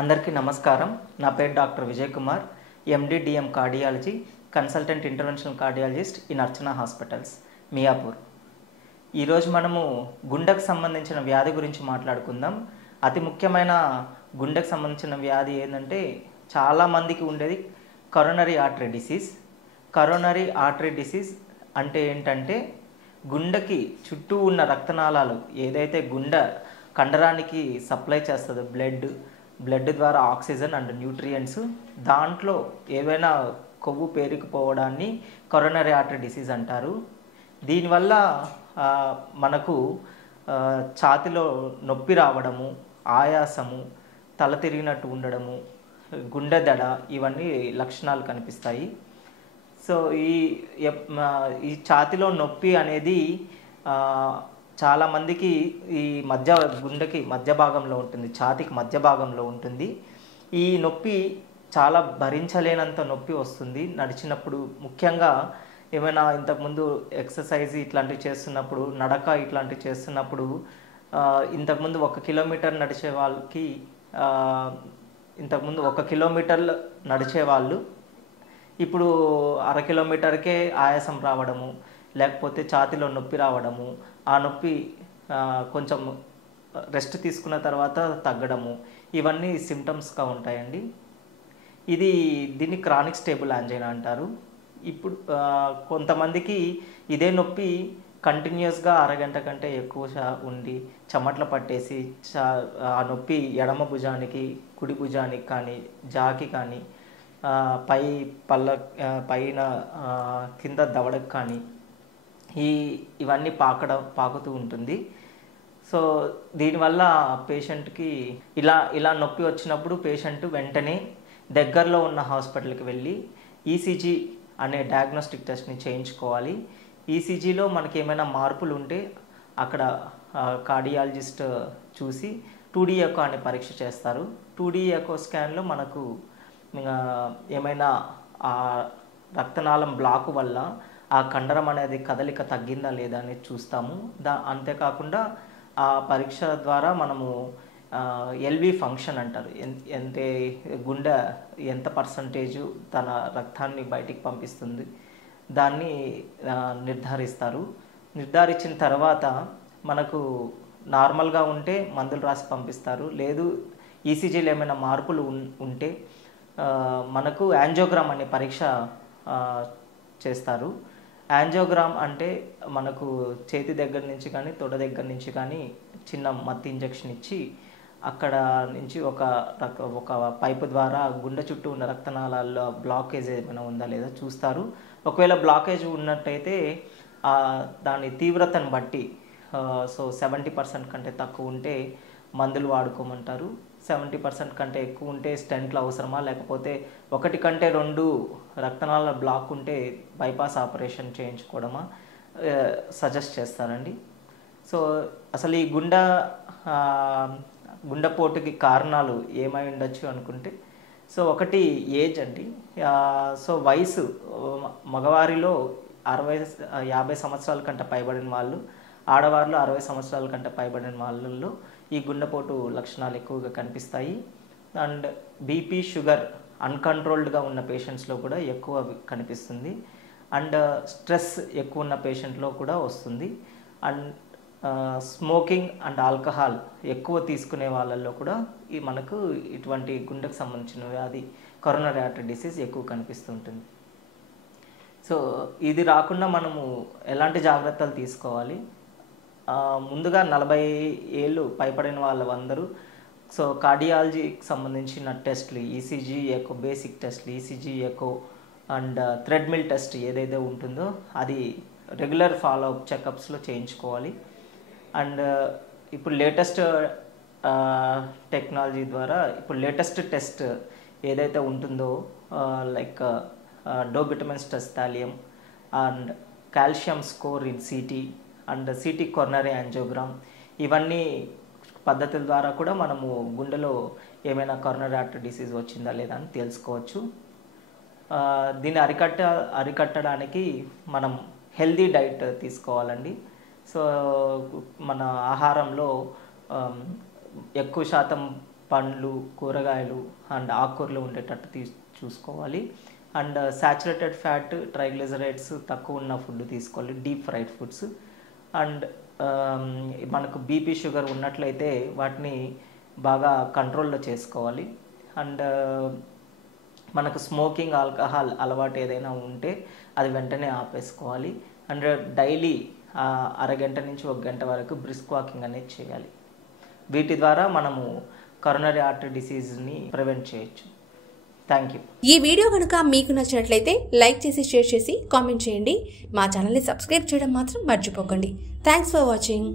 అందరికీ నమస్కారం. నా పేరు doctor Vijay Kumar, MD DM cardiology, consultant interventional cardiologist in Archana hospitals, Miyapur. ఈరోజు మనము గుండెకు సంబంధించిన వ్యాధి గురించి మాట్లాడుకుందాం. అతి ముఖ్యమైన గుండెకు సంబంధించిన వ్యాధి ఏంటంటే చాలామందికి ఉండేది coronary artery disease. Coronary artery disease అంటే ఏంటంటే గుండెకి చుట్టూ ఉన్న రక్తనాళాలు ఏదైతే గుండె కండరానికి సప్లై చేస్తుందో బ్లడ్ ద్వారా ఆక్సిజన్ అండ్ న్యూట్రియంట్స్, దాంట్లో ఏవైనా కొవ్వు పేరుకుపోవడాన్ని కరోనరీ ఆర్టరీ డిసీజ్ అంటారు. దీనివల్ల మనకు ఛాతిలో నొప్పి రావడము, ఆయాసము, తల తిరిగినట్టు ఉండడము, గుండె దడ, ఇవన్నీ లక్షణాలు కనిపిస్తాయి. సో ఈ ఛాతిలో నొప్పి అనేది చాలామందికి ఈ గుండెకి మధ్య భాగంలో ఉంటుంది, ఛాతికి మధ్య భాగంలో ఉంటుంది. ఈ నొప్పి చాలా భరించలేనంత నొప్పి వస్తుంది నడిచినప్పుడు. ముఖ్యంగా ఏమైనా ఇంతకుముందు ఎక్సర్సైజ్ ఇట్లాంటివి చేస్తున్నప్పుడు, నడక ఇట్లాంటివి చేస్తున్నప్పుడు, ఇంతకుముందు 1 కిలోమీటర్ నడిచే వాళ్ళకి ఇంతకుముందు 1 కిలోమీటర్ నడిచేవాళ్ళు ఇప్పుడు 1/2 కిలోమీటర్కే ఆయాసం రావడము, లేకపోతే ఛాతిలో నొప్పి రావడము, ఆ నొప్పి కొంచెం రెస్ట్ తీసుకున్న తర్వాత తగ్గడము, ఇవన్నీ సిమ్టమ్స్గా ఉంటాయండి. దీన్ని క్రానిక్ స్టేబుల్ యాంజైనా అంటారు. ఇప్పుడు కొంతమందికి ఇదే నొప్పి కంటిన్యూస్గా అరగంట కంటే ఎక్కువ ఉండి చెమట్లు పట్టేసి ఆ నొప్పి ఎడమ భుజానికి, కుడి భుజానికి కానీ, జాకి కానీ, పైన కింద దవడకు కానీ ఇవన్నీ పాకుతూ ఉంటుంది. సో దీనివల్ల పేషెంట్కి ఇలా నొప్పి వచ్చినప్పుడు పేషెంట్ వెంటనే దగ్గరలో ఉన్న హాస్పిటల్కి వెళ్ళి ఈసీజీ అనే డయాగ్నోస్టిక్ టెస్ట్ని చేయించుకోవాలి. ఈసీజీలో మనకి ఏమైనా మార్పులు ఉంటే అక్కడ కార్డియాలజిస్ట్ చూసి 2D ఎకో అనే పరీక్ష చేస్తారు. 2D ఎకో స్కాన్లో మనకు ఏమైనా ఆ రక్తనాళం బ్లాక్ వల్ల ఆ కండరం అనేది కదలిక తగ్గిందా లేదా అనేది చూస్తాము. అంతేకాకుండా ఆ పరీక్ష ద్వారా మనము ఎల్వి ఫంక్షన్ అంటారు, గుండె ఎంత పర్సంటేజు తన రక్తాన్ని బయటికి పంపిస్తుంది దాన్ని నిర్ధారిస్తారు. నిర్ధారించిన తర్వాత మనకు నార్మల్గా ఉంటే మందులు రాసి పంపిస్తారు. లేదు ఈసీజీలో ఏమైనా మార్పులు ఉంటే మనకు యాంజియోగ్రామ్ అనే పరీక్ష చేస్తారు. యాంజియోగ్రామ్ అంటే మనకు చేతి దగ్గర నుంచి కానీ, తొడ దగ్గర నుంచి కానీ చిన్న మత్తు ఇంజెక్షన్ ఇచ్చి అక్కడ నుంచి ఒక పైపు ద్వారా గుండె చుట్టూ ఉన్న రక్తనాళాల్లో బ్లాకేజ్ ఏమైనా ఉందా లేదా చూస్తారు. ఒకవేళ బ్లాకేజ్ ఉన్నట్టయితే దాని తీవ్రతను బట్టి 70% కంటే తక్కువ ఉంటే మందులు వాడుకోమంటారు. 70% కంటే ఎక్కువ ఉంటే స్టెంట్లు అవసరమా, లేకపోతే 1 కంటే 2 రక్తనాళాల బ్లాక్ ఉంటే బైపాస్ ఆపరేషన్ చేయించుకోవడమా సజెస్ట్ చేస్తారండి. సో అసలు ఈ గుండెపోటుకి కారణాలు ఏమై ఉండొచ్చు అనుకుంటే, సో ఒకటి ఏజ్ అండి. సో వయసు మగవారిలో 50 సంవత్సరాల కంటే పైబడిన వాళ్ళు, ఆడవారిలో 60 సంవత్సరాల కంటే పైబడిన వాళ్ళల్లో ఈ గుండెపోటు లక్షణాలు ఎక్కువగా కనిపిస్తాయి. అండ్ బీపీ, షుగర్ అన్కంట్రోల్డ్గా ఉన్న పేషెంట్స్లో కూడా ఎక్కువ కనిపిస్తుంది. అండ్ స్ట్రెస్ ఎక్కువ ఉన్న పేషెంట్లో కూడా వస్తుంది. అండ్ స్మోకింగ్ అండ్ ఆల్కహాల్ ఎక్కువ తీసుకునే వాళ్ళల్లో కూడా మనకు ఇటువంటి గుండెకు సంబంధించిన వ్యాధి కరోనరీ ఆర్టరీ డిసీజ్ ఎక్కువ కనిపిస్తుంటుంది. సో ఇది రాకుండా మనము ఎలాంటి జాగ్రత్తలు తీసుకోవాలి? ముందుగా 40 ఏళ్ళు పైబడిన వాళ్ళందరూ సో కార్డియాలజీకి సంబంధించిన టెస్ట్లు, ఈసీజీ ఎకో, బేసిక్ టెస్ట్లు, ECG echo and treadmill test ఏదైతే ఉంటుందో అది రెగ్యులర్ ఫాలోఅప్ చెకప్స్లో చేయించుకోవాలి. అండ్ ఇప్పుడు లేటెస్ట్ టెక్నాలజీ ద్వారా ఇప్పుడు లేటెస్ట్ టెస్ట్ ఏదైతే ఉంటుందో like dobutamine stress thallium and calcium score in CT and CT coronary angiogram, ఇవన్నీ పద్ధతుల ద్వారా కూడా మనము గుండెలో ఏమైనా కరోనరీ ఆర్టరీ డిసీజ్ వచ్చిందా లేదా అని తెలుసుకోవచ్చు. దీన్ని అరికట్టడానికి మనం హెల్దీ డైట్ తీసుకోవాలండి. సో మన ఆహారంలో ఎక్కువ శాతం పండ్లు, కూరగాయలు అండ్ ఆకుకూరలు ఉండేటట్టు చూసుకోవాలి. అండ్ సాచురేటెడ్ ఫ్యాట్, ట్రైగ్లిజరైడ్స్ తక్కువ ఉన్న ఫుడ్ తీసుకోవాలి, డీప్ ఫ్రైడ్ ఫుడ్స్. అండ్ మనకు బీపీ, షుగర్ ఉన్నట్లయితే వాటిని బాగా కంట్రోల్లో చేసుకోవాలి. అండ్ మనకు స్మోకింగ్, ఆల్కహాల్ అలవాటు ఏదైనా ఉంటే అది వెంటనే ఆపేసుకోవాలి. అండ్ డైలీ అరగంట నుంచి 1 గంట వరకు బ్రిస్క్ వాకింగ్ అనేది చేయాలి. వీటి ద్వారా మనము కరోనరీ ఆర్టరీ డిసీజ్ని ప్రివెంట్ చేయొచ్చు. Thank you. ఈ వీడియో కనుక మీకు నచ్చినట్లయితే లైక్ చేసి, షేర్ చేసి, కామెంట్ చేయండి. మా ఛానల్ని సబ్స్క్రైబ్ చేయడం మాత్రం మర్చిపోకండి. Thanks for watching.